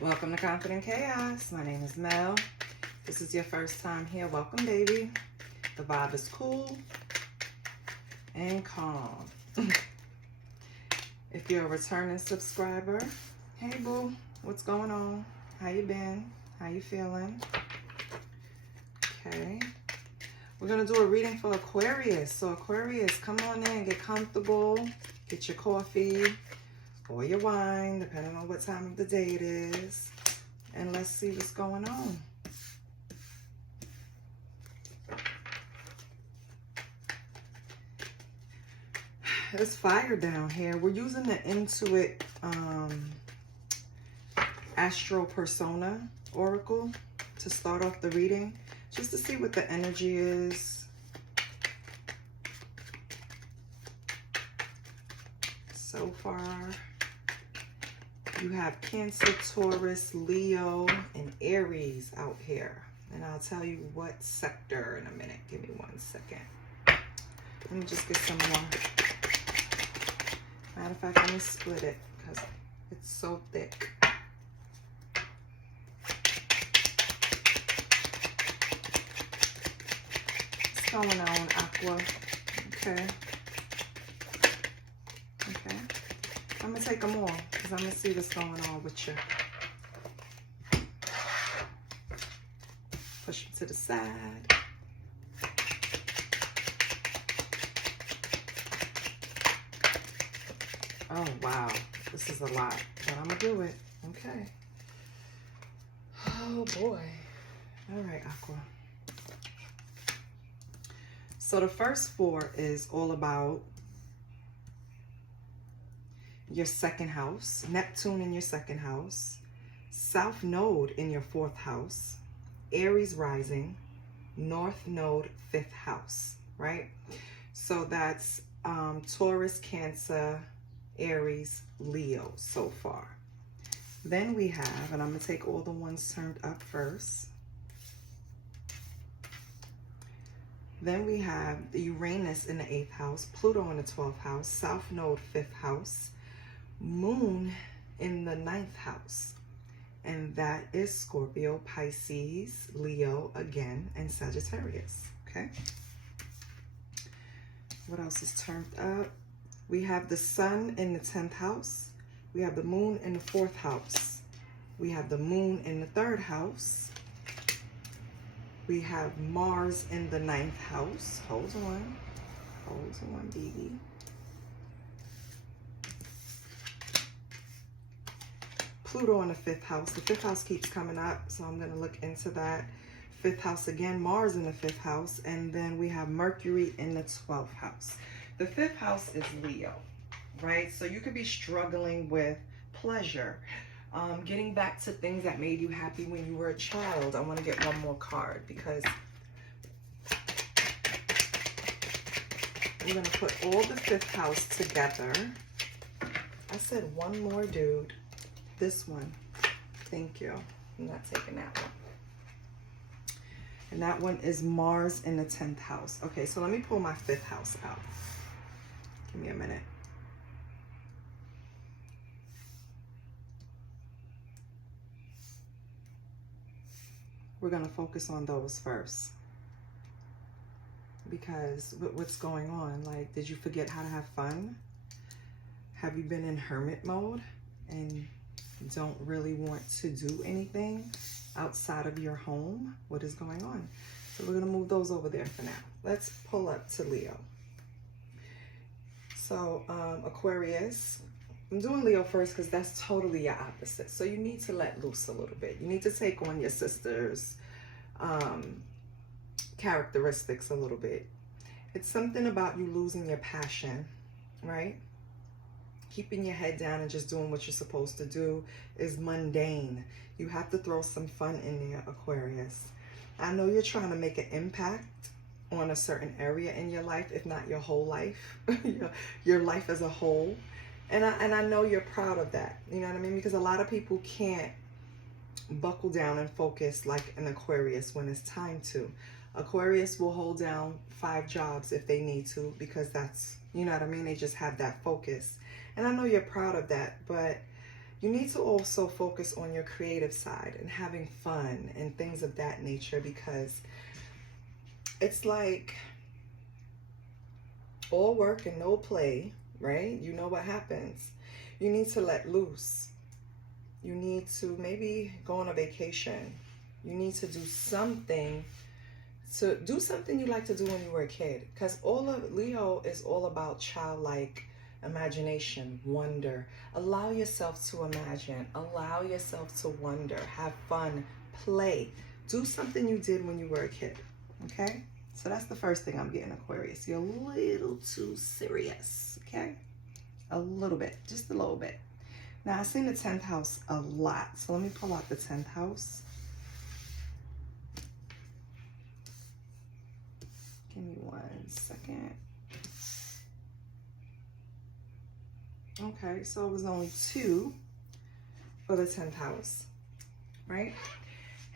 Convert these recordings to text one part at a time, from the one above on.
Welcome to Confident Chaos. My name is Mel. This is your first time here. Welcome, baby. The vibe is cool and calm. If you're a returning subscriber, hey boo, what's going on? How you been? How you feeling? Okay. We're going to do a reading for Aquarius. So Aquarius, come on in, get comfortable, get your coffee or your wine, depending on what time of the day it is. And let's see what's going on. It's fire down here. We're using the Intuit Astro Persona Oracle to start off the reading, just to see what the energy is. So far, you have Cancer, Taurus, Leo, and Aries out here. And I'll tell you what sector in a minute. Give me 1 second. Let me just get some more. Matter of fact, let me split it because it's so thick. What's going on, Aqua? Okay. Okay. I'm going to take them all because I'm going to see what's going on with you. Push them to the side. Oh, wow. This is a lot, but I'm going to do it. Okay. Oh, boy. All right, Aqua. So the first four is all about your second house, Neptune in your second house, South Node in your fourth house, Aries rising, North Node, fifth house, right? So that's Taurus, Cancer, Aries, Leo so far. Then we have, and I'm going to take all the ones turned up first. Then we have the Uranus in the 8th house, Pluto in the 12th house, South Node, 5th house, Moon in the 9th house. And that is Scorpio, Pisces, Leo again, and Sagittarius. Okay. What else is turned up? We have the Sun in the 10th house. We have the Moon in the 4th house. We have the Moon in the 3rd house. We have Mars in the 9th house. Hold on. Hold on, baby. Pluto in the 5th house. The 5th house keeps coming up, so I'm going to look into that. 5th house again, Mars in the 5th house. And then we have Mercury in the 12th house. The 5th house is Leo, right? So you could be struggling with pleasure. Getting back to things that made you happy when you were a child. I want to get one more card because we're going to put all the 5th house together. I said one more, dude. This one. Thank you. I'm not taking that one. And that one is Mars in the 10th house. Okay, so let me pull my 5th house out. Give me a minute. We're going to focus on those first. Because what's going on? Like, did you forget how to have fun? Have you been in hermit mode and don't really want to do anything outside of your home? What is going on? So we're going to move those over there for now. Let's pull up to Leo. So Aquarius, I'm doing Leo first because that's totally your opposite. So you need to let loose a little bit. You need to take on your sister's characteristics a little bit. It's something about you losing your passion, right? Keeping your head down and just doing what you're supposed to do is mundane. You have to throw some fun in there, Aquarius. I know you're trying to make an impact on a certain area in your life, if not your whole life, your life as a whole. And I know you're proud of that. You know what I mean? Because a lot of people can't buckle down and focus like an Aquarius when it's time to. Aquarius will hold down 5 jobs if they need to because that's, you know what I mean? They just have that focus. And I know you're proud of that, but You need to also focus on your creative side and having fun and things of that nature, because it's like all work and no play, right? You know what happens. You need to let loose. You need to maybe go on a vacation. You need to do something you like to do when you were a kid, because all of Leo is all about childlike imagination, wonder. Allow yourself to imagine, allow yourself to wonder, have fun, play. Do something you did when you were a kid, okay? So that's the first thing I'm getting, Aquarius. You're a little too serious, okay? A little bit, just a little bit. Now, I've seen the 10th house a lot, so let me pull out the 10th house. Give me 1 second. Okay, so it was only 2 for the 10th house, right?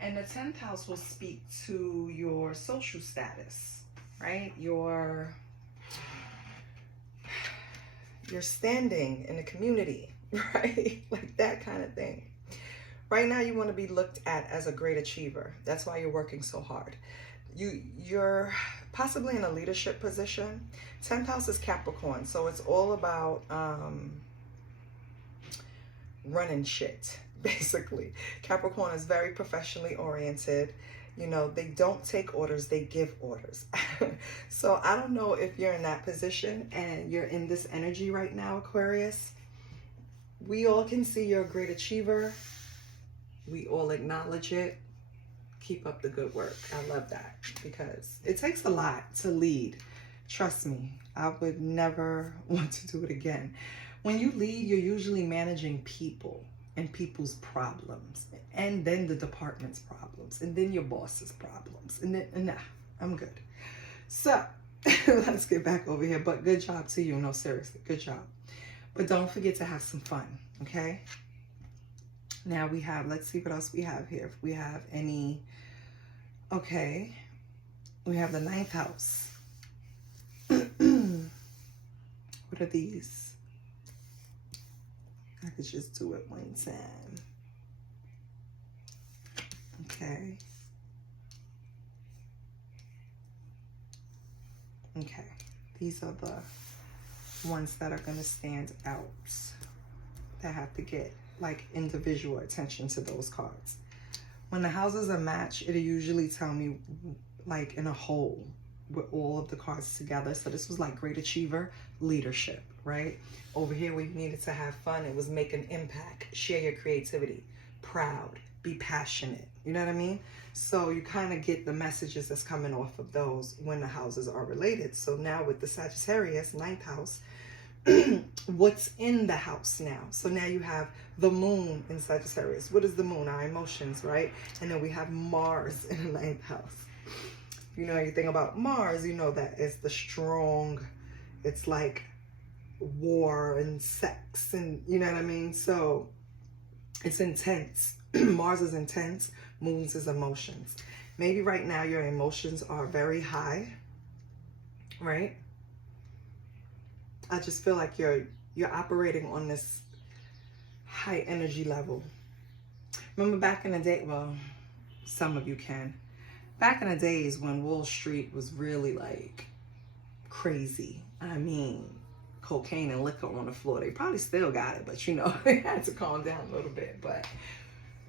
And the 10th house will speak to your social status, right? Your standing in the community, right? Like that kind of thing. Right now, you want to be looked at as a great achiever. That's why you're working so hard. You're possibly in a leadership position. 10th house is Capricorn, so it's all about running shit, basically. Capricorn is very professionally oriented. You know, they don't take orders, they give orders. So I don't know if you're in that position and you're in this energy right now, Aquarius. We all can see you're a great achiever. We all acknowledge it. Keep up the good work. I love that, because it takes a lot to lead. Trust me, I would never want to do it again. When you lead, you're usually managing people and people's problems, and then the department's problems, and then your boss's problems, and then, nah, I'm good. So let's get back over here. But good job to you. No, seriously, good job. But don't forget to have some fun, okay? Now we have, let's see what else we have here. If we have any, okay, we have the 9th house. What are these? I could just do it one time. Okay. Okay. These are the ones that are going to stand out, that have to get like individual attention to those cards. When the houses are matched, it'll usually tell me like in a whole with all of the cards together. So this was like great achiever, leadership, right? Over here we needed to have fun. It was make an impact, share your creativity, proud, be passionate. You know what I mean? So you kind of get the messages that's coming off of those when the houses are related. So now with the Sagittarius 9th house, what's in the house now? So now you have the moon in Sagittarius. What is the moon? Our emotions, right? And then we have Mars in the 9th house. If you know anything about Mars, you know that it's the strong, it's like war and sex, and you know what I mean? So it's intense. Mars is intense. Moon's is emotions. Maybe right now your emotions are very high, right? I just feel like you're operating on this high energy level. Remember back in the day, well, some of you can. Back in the days when Wall Street was really like crazy. I mean, cocaine and liquor on the floor. They probably still got it, but you know, they had to calm down a little bit. But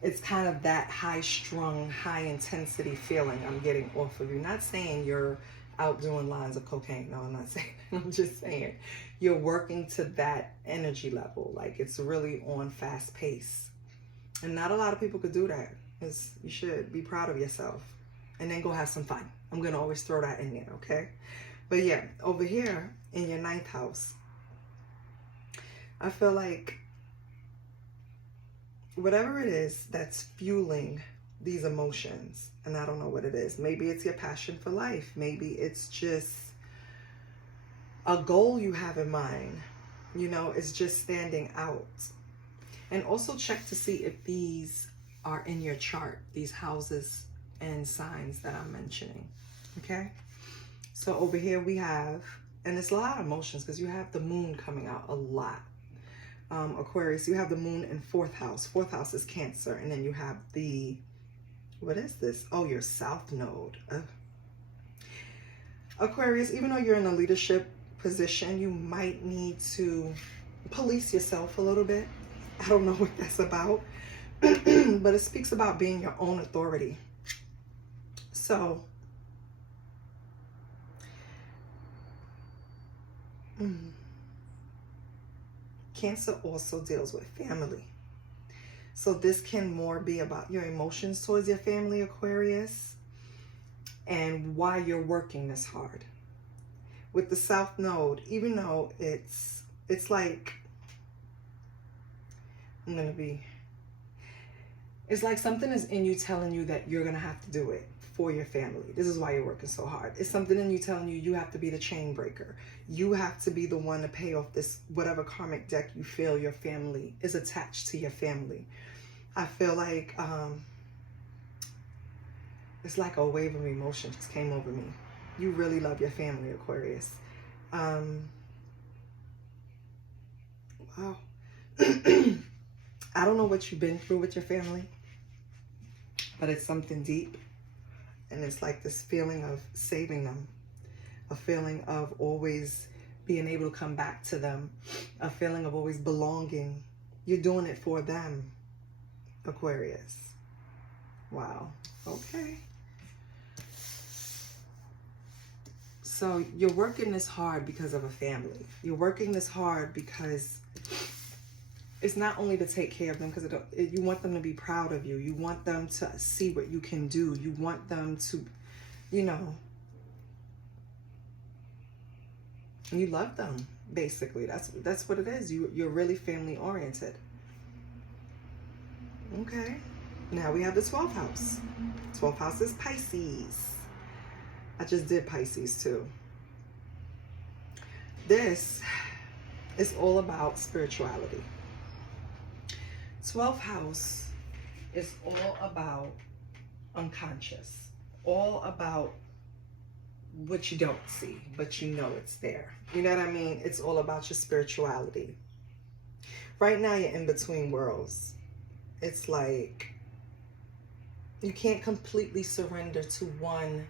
it's kind of that high-strung, high-intensity feeling I'm getting off of you. Not saying you're out doing lines of cocaine. No, I'm not saying that. I'm just saying you're working to that energy level. Like it's really on fast pace. And not a lot of people could do that. You should be proud of yourself. And then go have some fun. I'm going to always throw that in there, okay? But yeah, over here in your 9th house, I feel like whatever it is that's fueling these emotions, and I don't know what it is. Maybe it's your passion for life. Maybe it's just a goal you have in mind. You know, it's just standing out. And also check to see if these are in your chart, these houses and signs that I'm mentioning, okay? So over here we have, and it's a lot of emotions because you have the moon coming out a lot. Aquarius, you have the moon in 4th house. 4th house is Cancer. And then you have the, what is this? Oh, your south node. Aquarius, even though you're in a leadership position, you might need to police yourself a little bit. I don't know what that's about, but it speaks about being your own authority. So, Cancer also deals with family. So this can more be about your emotions towards your family, Aquarius, and why you're working this hard. With the South Node, even though it's like, it's like something is in you telling you that you're going to have to do it for your family. This is why you're working so hard. It's something in you telling you have to be the chain breaker. You have to be the one to pay off this, whatever karmic debt you feel your family is attached to your family. I feel like it's like a wave of emotion just came over me. You really love your family, Aquarius. Wow. I don't know what you've been through with your family, but it's something deep. And it's like this feeling of saving them, a feeling of always being able to come back to them, a feeling of always belonging. You're doing it for them, Aquarius. Wow. Okay. So you're working this hard because of a family. You're working this hard because it's not only to take care of them, because you want them to be proud of you. You want them to see what you can do. You want them to, you know, you love them, basically. That's what it is. You're really family oriented. Okay. Now we have the 12th house. 12th house is Pisces. I just did Pisces too. This is all about spirituality. 12th house is all about unconscious, all about what you don't see, but you know it's there. You know what I mean? It's all about your spirituality. Right now you're in between worlds. It's like you can't completely surrender to one,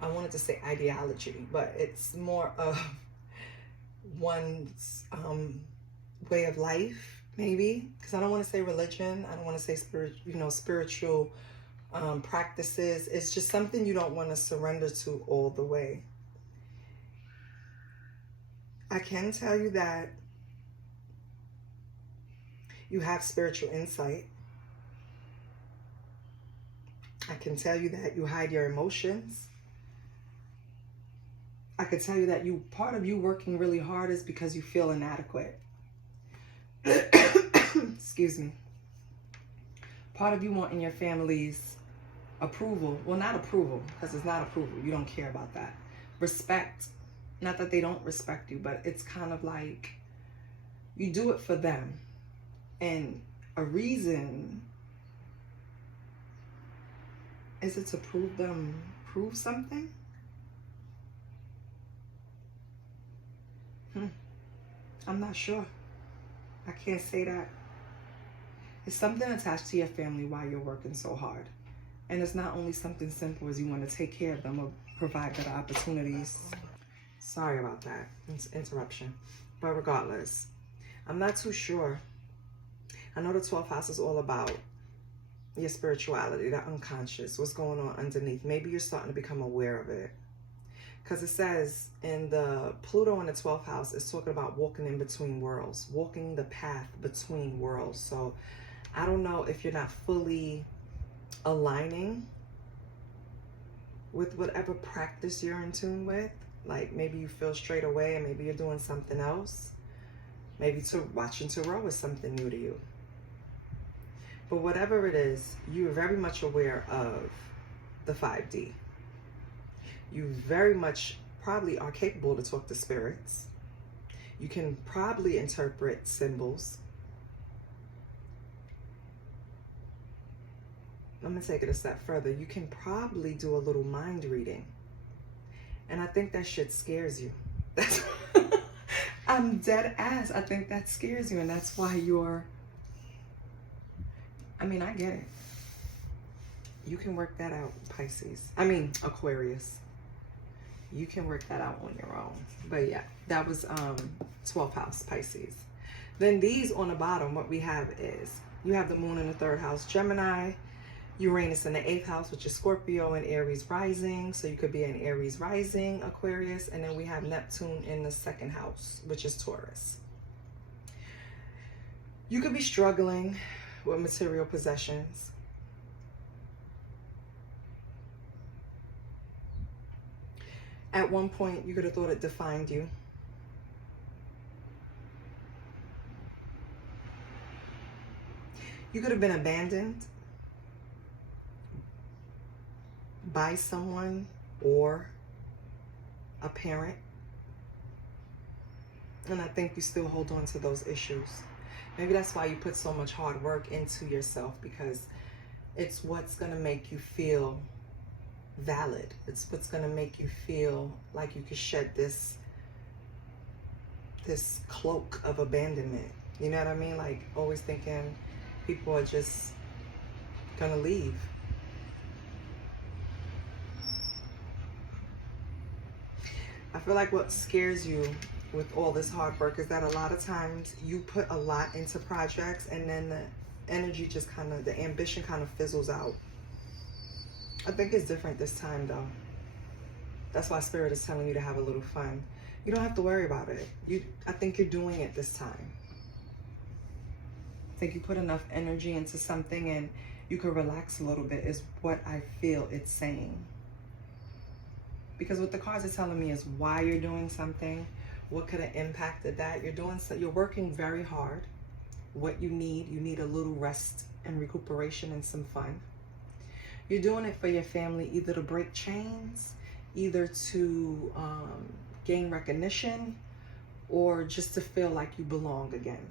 I wanted to say ideology, but it's more of one's way of life, maybe, because I don't want to say religion. I don't want to say spiritual practices. It's just something you don't want to surrender to all the way. I can tell you that you have spiritual insight. I can tell you that you hide your emotions. I could tell you that part of you working really hard is because you feel inadequate. Excuse me. Part of you wanting your family's approval. Well, not approval, because it's not approval. You don't care about that. Respect. Not that they don't respect you, but it's kind of like you do it for them. And a reason, is it to prove something? I'm not sure. I can't say that. It's something attached to your family while you're working so hard. And it's not only something simple as you want to take care of them or provide better opportunities. Sorry about that. It's interruption. But regardless, I'm not too sure. I know the 12th house is all about your spirituality, the unconscious, what's going on underneath. Maybe you're starting to become aware of it. Because it says in the Pluto in the 12th house, it's talking about walking in between worlds, walking the path between worlds. So I don't know if you're not fully aligning with whatever practice you're in tune with. Like maybe you feel straight away and maybe you're doing something else. Maybe watching tarot is something new to you. But whatever it is, you're very much aware of the 5D. You very much probably are capable to talk to spirits. You can probably interpret symbols. I'm going to take it a step further. You can probably do a little mind reading. And I think that shit scares you. I'm dead ass. I think that scares you, and that's why you're, I mean, I get it. You can work that out, Pisces. I mean, Aquarius. You can work that out on your own. But yeah, that was 12th house, Pisces. Then these on the bottom, what we have is, you have the moon in the 3rd house, Gemini, Uranus in the 8th house, which is Scorpio, and Aries rising. So you could be an Aries rising, Aquarius. And then we have Neptune in the 2nd house, which is Taurus. You could be struggling with material possessions. At one point, you could have thought it defined you. You could have been abandoned by someone or a parent. And I think you still hold on to those issues. Maybe that's why you put so much hard work into yourself, because it's what's going to make you feel valid. It's what's going to make you feel like you can shed this cloak of abandonment. You know what I mean? Like, always thinking people are just going to leave. I feel like what scares you with all this hard work is that a lot of times you put a lot into projects, and then the energy just kind of, the ambition kind of fizzles out. I think it's different this time though. That's why Spirit is telling you to have a little fun. You don't have to worry about it. I think you're doing it this time. I think you put enough energy into something and you can relax a little bit, is what I feel it's saying. Because what the cards are telling me is why you're doing something, what could have impacted that. You're working very hard. What you need a little rest and recuperation and some fun. You're doing it for your family, either to break chains, either to gain recognition, or just to feel like you belong again.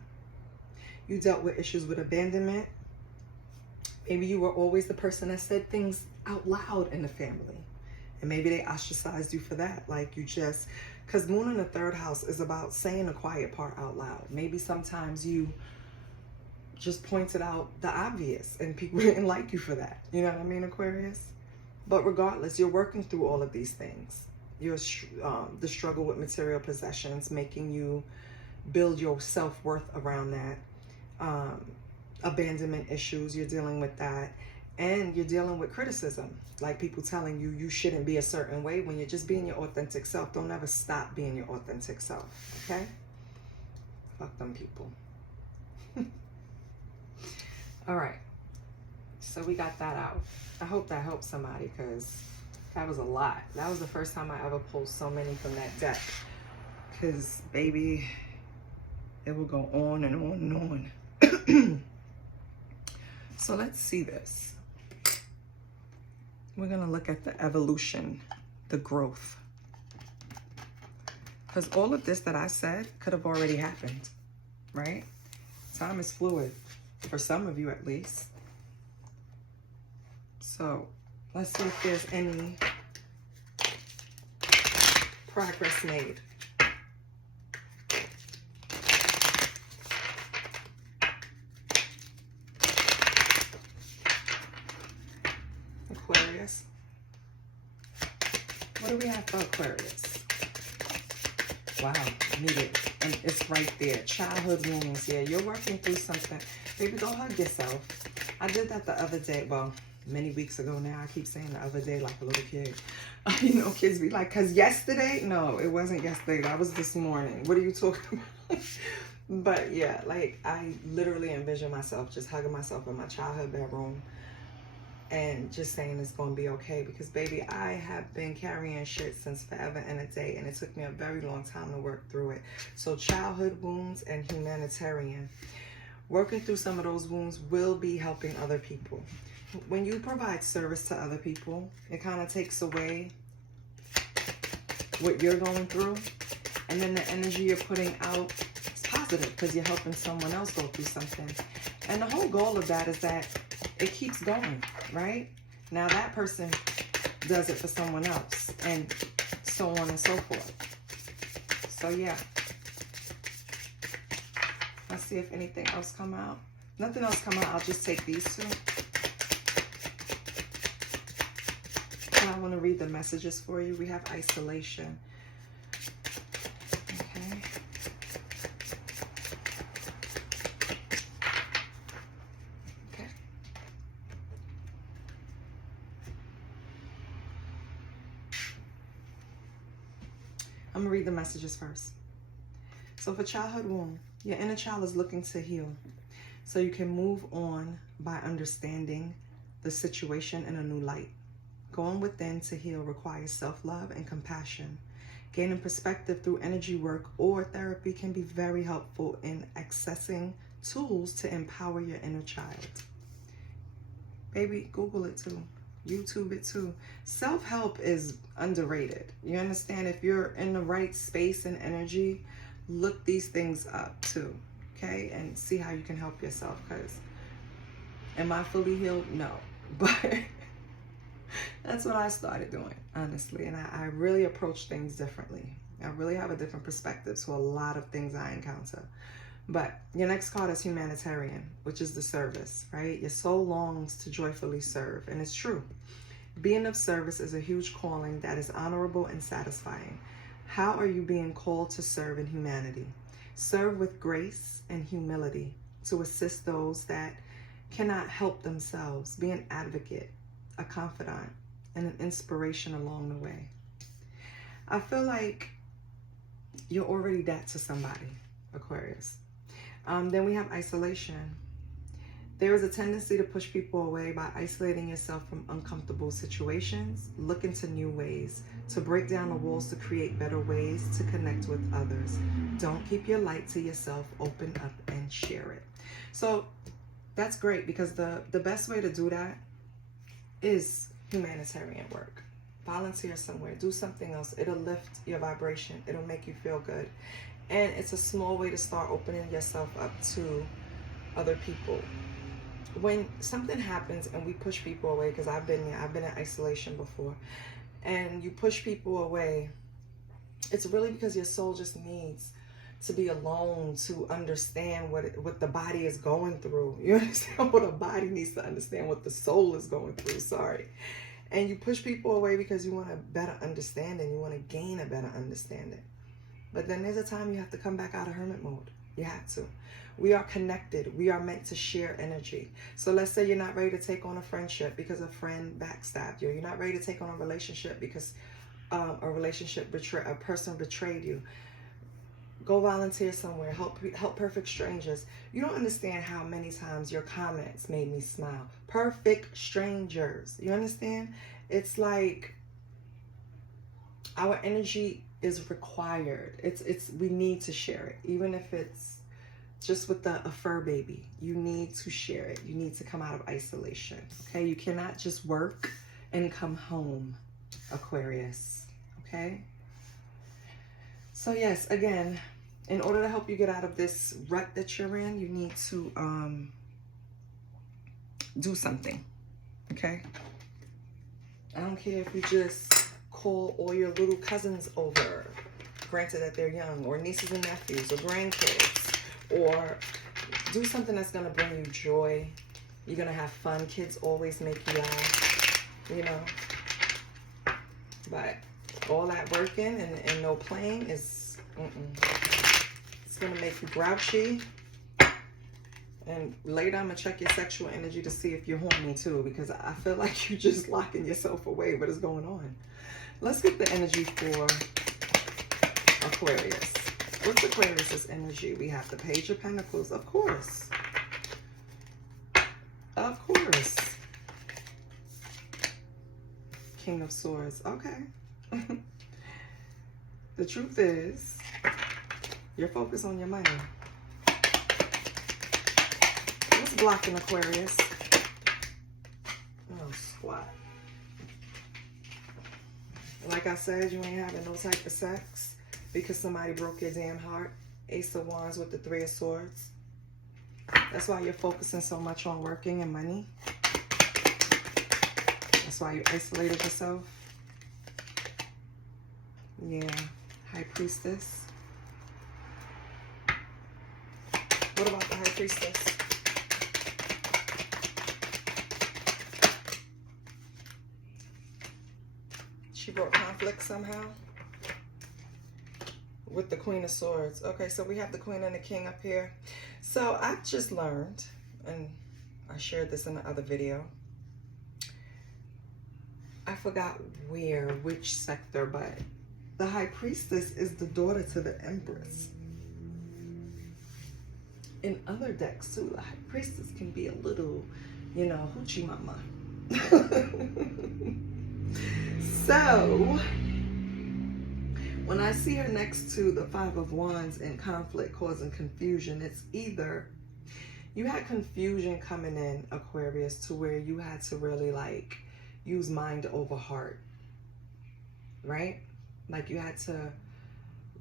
You dealt with issues with abandonment. Maybe you were always the person that said things out loud in the family. And maybe they ostracized you for that. Like, you just, because moon in the 3rd house is about saying the quiet part out loud. Maybe sometimes you just pointed out the obvious and people didn't like you for that. You know what I mean, Aquarius? But regardless, you're working through all of these things. You're the struggle with material possessions, making you build your self-worth around that. Abandonment issues, you're dealing with that. And you're dealing with criticism, like people telling you you shouldn't be a certain way when you're just being your authentic self. Don't ever stop being your authentic self, okay? Fuck them people. All right, so we got that out. I hope that helps somebody, because that was a lot. That was the first time I ever pulled so many from that deck, because baby, it will go on and on and on. So let's see this. We're gonna look at the evolution, the growth. Because all of this that I said could have already happened, right? Time is fluid, for some of you at least. So let's see if there's any progress made. Aquarius. What do we have for Aquarius? Wow, need it. And it's right there. Childhood wounds. Yeah, you're working through something. Baby, go hug yourself. I did that the other day. Well, many weeks ago now. I keep saying the other day like a little kid. You know, kids be like, because yesterday? No, it wasn't yesterday. That was this morning. What are you talking about? But yeah, like, I literally envision myself just hugging myself in my childhood bedroom and just saying it's going to be okay. Because, baby, I have been carrying shit since forever and a day, and it took me a very long time to work through it. So childhood wounds and humanitarian. Working through some of those wounds will be helping other people. When you provide service to other people, it kind of takes away what you're going through. And then the energy you're putting out is positive because you're helping someone else go through something. And the whole goal of that is that it keeps going, right? Now that person does it for someone else, and so on and so forth. So yeah, Let's see if anything else come out. Nothing else come out. I'll just take these two. And I want to read the messages for you. We have isolation. Okay. Okay. I'm going to read the messages first. So for childhood wound, your inner child is looking to heal so you can move on by understanding the situation in a new light. Going within to heal requires self-love and compassion. Gaining perspective through energy work or therapy can be very helpful in accessing tools to empower your inner child. Baby, Google it too. YouTube it too. Self-help is underrated. You understand? If you're in the right space and energy, look these things up too, okay? And see how you can help yourself, because am I fully healed? No. But that's what I started doing, honestly. And I really approach things differently. I really have a different perspective to a lot of things I encounter. But your next card is humanitarian, which is the service, right? Your soul longs to joyfully serve, and it's true. Being of service is a huge calling that is honorable and satisfying. How are you being called to serve in humanity? Serve with grace and humility to assist those that cannot help themselves. Be an advocate, a confidant, and an inspiration along the way. I feel like you're already that to somebody, Aquarius. Then we have isolation. There is a tendency to push people away by isolating yourself from uncomfortable situations. Look into new ways to break down the walls to create better ways to connect with others. Don't keep your light to yourself. Open up and share it. So that's great, because the best way to do that is humanitarian work. Volunteer somewhere. Do something else. It'll lift your vibration. It'll make you feel good. And it's a small way to start opening yourself up to other people. When something happens and we push people away, because I've been there, I've been in isolation before, and you push people away, it's really because your soul just needs to be alone to understand what the body is going through. You understand? What a body needs to understand what the soul is going through. Sorry. And you push people away because you want a better understanding. You want to gain a better understanding. But then there's a time you have to come back out of hermit mode. You have to. We are connected. We are meant to share energy. So let's say you're not ready to take on a friendship because a friend backstabbed you. You're not ready to take on a relationship because a person betrayed you. Go volunteer somewhere. Help perfect strangers. You don't understand how many times your comments made me smile. Perfect strangers. You understand? It's like our energy is required. We need to share it, even if it's just with a fur baby. You need to share it. You need to come out of isolation. Okay, you cannot just work and come home, Aquarius. Okay. So yes, again, in order to help you get out of this rut that you're in, you need to do something. Okay. I don't care if you just call all your little cousins over, granted that they're young, or nieces and nephews, or grandkids, or do something that's going to bring you joy. You're going to have fun. Kids always make you laugh, you know. But all that working and no playing is, it's going to make you grouchy. And later I'm going to check your sexual energy to see if you're horny too, because I feel like you're just locking yourself away. What is going on? Let's get the energy for Aquarius. What's Aquarius's energy? We have the Page of Pentacles, of course. Of course. King of Swords. Okay. The truth is, you're focused on your money. What's blocking Aquarius? Oh, squat. Like I said, you ain't having no type of sex because somebody broke your damn heart. Ace of Wands with the Three of Swords. That's why you're focusing so much on working and money. That's why you isolated yourself. Yeah. High Priestess. What about the High Priestess? She brought conflict somehow with the Queen of Swords. Okay, so we have the Queen and the King up here. So I've just learned, and I shared this in the other video. I forgot which sector, but the High Priestess is the daughter to the Empress. In other decks too, the High Priestess can be a little, you know, hoochie mama. So, when I see her next to the Five of Wands in conflict causing confusion, it's either you had confusion coming in, Aquarius, to where you had to really like use mind over heart, right? Like you had to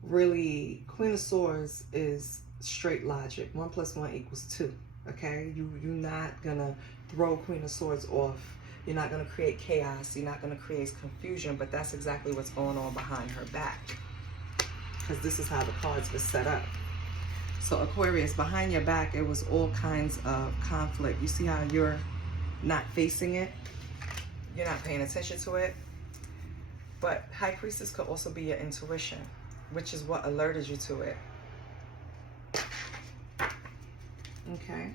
really, Queen of Swords is straight logic. 1 + 1 = 2, okay? You're not gonna throw Queen of Swords off. You're not going to create chaos. You're not going to create confusion, but that's exactly what's going on behind her back. Because this is how the cards were set up. So Aquarius, behind your back, it was all kinds of conflict. You see how you're not facing it? You're not paying attention to it. But High Priestess could also be your intuition, which is what alerted you to it. Okay.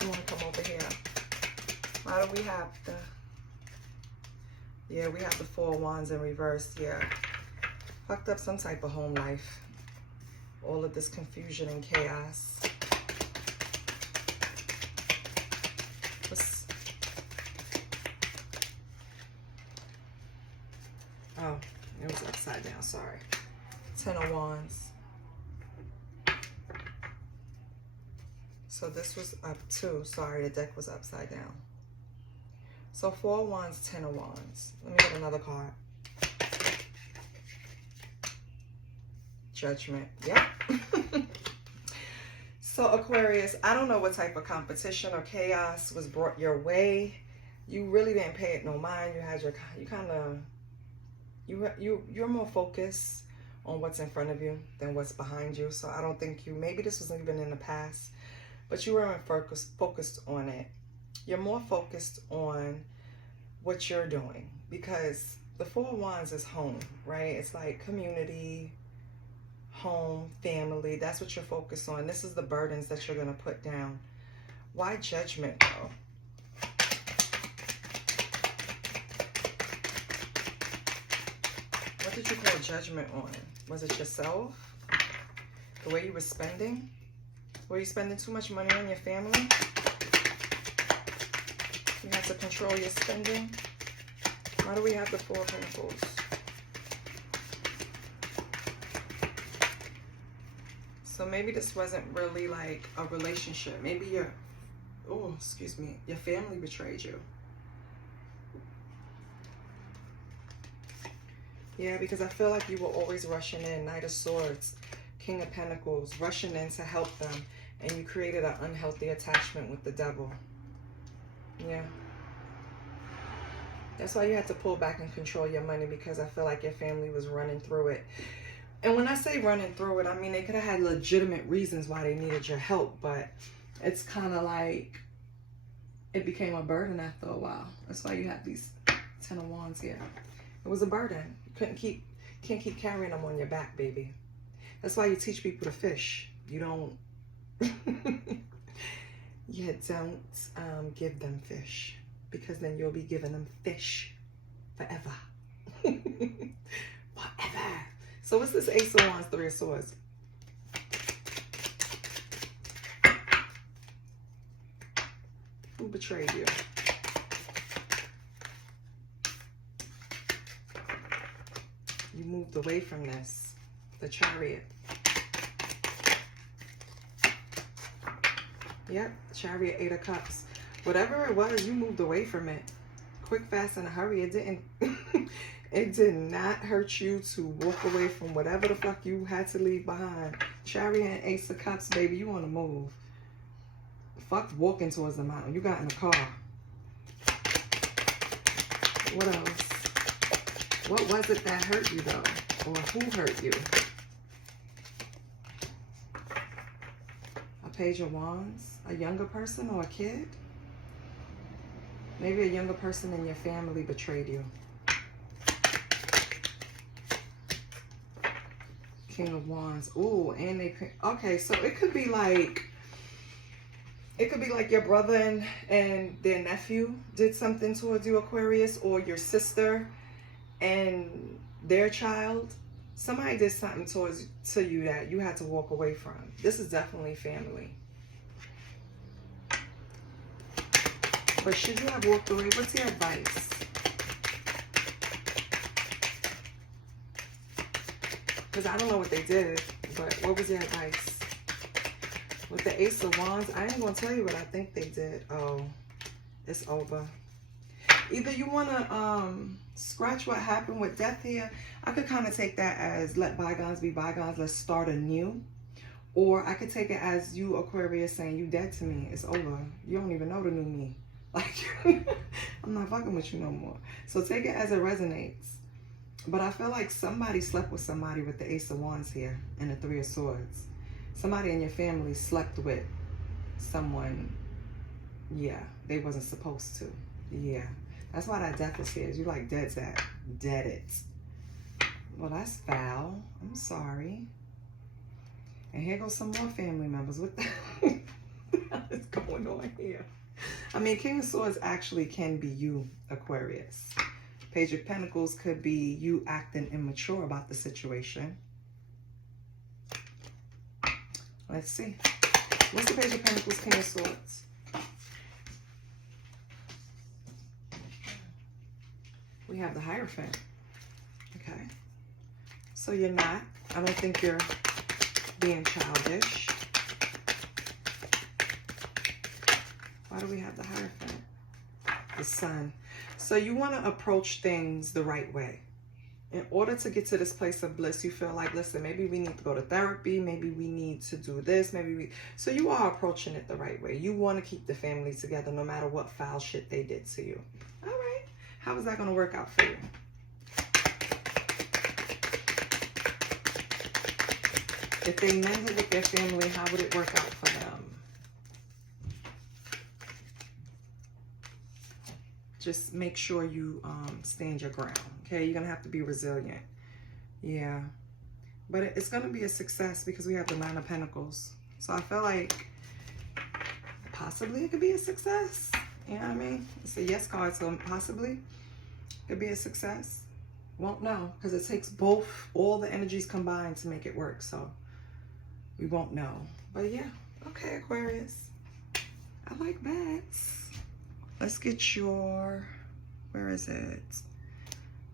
I want to come over here. Why do we have the... Yeah, we have the 4 of Wands in reverse. Yeah. Fucked up some type of home life. All of this confusion and chaos. Oh, it was upside down. Sorry. 10 of Wands. So this was up too. Sorry, the deck was upside down. So 4 of Wands, 10 of Wands. Let me get another card. Judgment. Yep. So Aquarius, I don't know what type of competition or chaos was brought your way. You really didn't pay it no mind. You had your, you're more focused on what's in front of you than what's behind you. So I don't think you, maybe this was even in the past, but you weren't focused on it. You're more focused on what you're doing, because the 4 of Wands is home, right? It's like community, home, family. That's what you're focused on. This is the burdens that you're going to put down. Why judgment, though? What did you call judgment on? Was it yourself? The way you were spending? Were you spending too much money on your family? You have to control your spending. Why do we have the 4 of Pentacles? So maybe this wasn't really like a relationship. Maybe your family betrayed you. Yeah, because I feel like you were always rushing in. Knight of Swords, King of Pentacles, rushing in to help them. And you created an unhealthy attachment with the devil. Yeah. That's why you had to pull back and control your money, because I feel like your family was running through it. And when I say running through it, I mean they could have had legitimate reasons why they needed your help, but it's kind of like it became a burden after a while. That's why you have these 10 of Wands here. It was a burden. You can't keep carrying them on your back, baby. That's why you teach people to fish. You don't give them fish, because then you'll be giving them fish forever. Forever. So what's this Ace of Wands, 3 of Swords? Who betrayed you? You moved away from this. The Chariot. Yep, Chariot, 8 of Cups. Whatever it was, you moved away from it. Quick, fast, in a hurry. It didn't... It did not hurt you to walk away from whatever the fuck you had to leave behind. Chariot and Ace of Cups, baby, you want to move. Fuck walking towards the mountain. You got in the car. What else? What was it that hurt you, though? Or who hurt you? Page of Wands. A younger person or a kid? Maybe a younger person in your family betrayed you. King of Wands. Ooh, and they... Okay, so it could be like... It could be like your brother and their nephew did something towards you, Aquarius, or your sister and their child. Somebody did something to you that you had to walk away from. This is definitely family. But should you have walked away? What's your advice? Because I don't know what they did, but what was your advice? With the Ace of Wands, I ain't going to tell you what I think they did. Oh, it's over. Either you want to scratch what happened with death here. I could kind of take that as let bygones be bygones. Let's start anew. Or I could take it as you, Aquarius, saying you dead to me. It's over. You don't even know the new me. Like, I'm not fucking with you no more. So take it as it resonates. But I feel like somebody slept with somebody with the Ace of Wands here and the Three of Swords. Somebody in your family slept with someone, yeah, they wasn't supposed to. Yeah, that's why that death is here. You like dead it. Well, that's foul. I'm sorry. And here goes some more family members. What the hell is going on here? I mean, King of Swords actually can be you, Aquarius. Page of Pentacles could be you acting immature about the situation. Let's see. What's the Page of Pentacles, King of Swords? We have the Hierophant. Okay. So you're not. I don't think you're being childish. Why do we have the Hierophant? The Sun. So you want to approach things the right way. In order to get to this place of bliss, you feel like, listen, maybe we need to go to therapy. Maybe we need to do this. So you are approaching it the right way. You want to keep the family together no matter what foul shit they did to you. All right. How is that going to work out for you? If they meant it with their family, how would it work out for them? Just make sure you stand your ground. Okay, you're going to have to be resilient. Yeah. But it's going to be a success because we have the Nine of Pentacles. So I feel like possibly it could be a success. You know what I mean? It's a yes card, so possibly it could be a success. Won't know because it takes all the energies combined to make it work. So we won't know. But yeah. Okay, Aquarius. I like bats. Let's get your, where is it?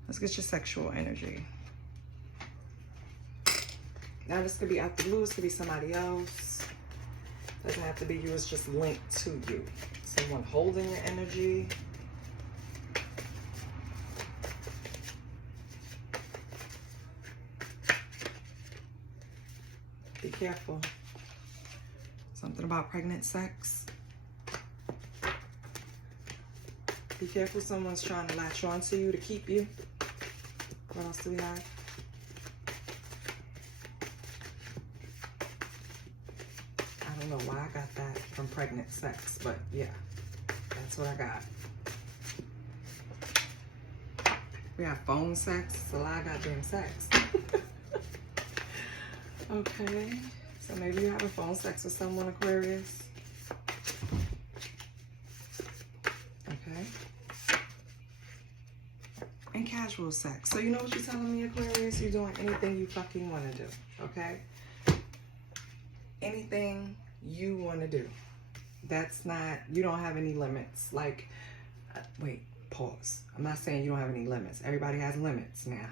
Let's get your sexual energy. Now this could be out the blue, this could be somebody else. Doesn't have to be you, it's just linked to you. Someone holding your energy. Be careful. Something about pregnant sex. Be careful, someone's trying to latch on to you to keep you. What else do we have? I don't know why I got that from pregnant sex, but yeah, that's what I got. We have phone sex. It's a lot of goddamn sex. Okay, so maybe you're having phone sex with someone, Aquarius. Okay. And casual sex. So you know what you're telling me, Aquarius? You're doing anything you fucking want to do, okay? Anything you want to do. That's not, you don't have any limits. Like, wait, pause. I'm not saying you don't have any limits. Everybody has limits now.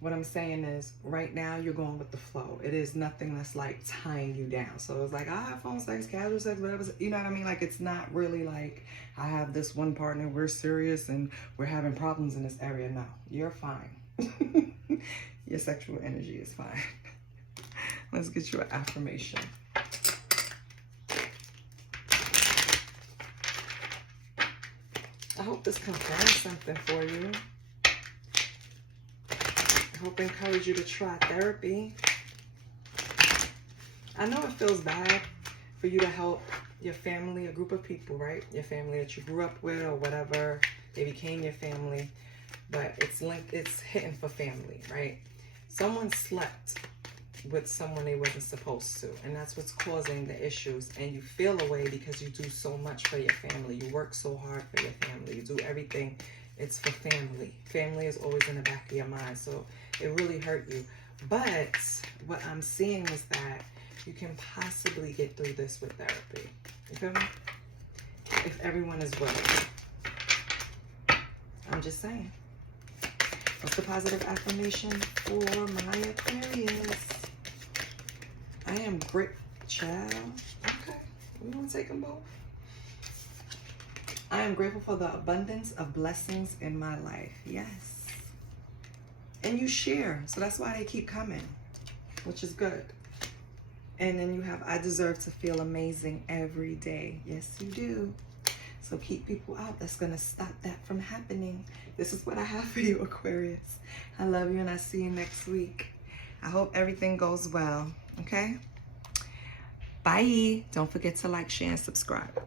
What I'm saying is, right now, you're going with the flow. It is nothing that's, like, tying you down. So it's like, I have phone sex, casual sex, whatever. You know what I mean? Like, it's not really like, I have this one partner, we're serious, and we're having problems in this area. No, you're fine. Your sexual energy is fine. Let's get you an affirmation. I hope this confirms something for you. I hope I encourage you to try therapy. I know it feels bad for you to help your family, a group of people, right? Your family that you grew up with or whatever, they became your family, but it's linked, it's hitting for family, right? Someone slept with someone they wasn't supposed to, and that's what's causing the issues. And you feel away because you do so much for your family. You work so hard for your family. You do everything. It's for family. Family is always in the back of your mind, so it really hurt you. But what I'm seeing is that you can possibly get through this with therapy. You feel me? If everyone is willing. I'm just saying. What's the positive affirmation for my Aquarius? I am grateful, child. Okay, we're gonna take them both. I am grateful for the abundance of blessings in my life. Yes. And you share, so that's why they keep coming, which is good. And then you have, I deserve to feel amazing every day. Yes, you do. So keep people out. That's going to stop that from happening. This is what I have for you, Aquarius. I love you, and I'll see you next week. I hope everything goes well, okay? Bye. Don't forget to like, share, and subscribe.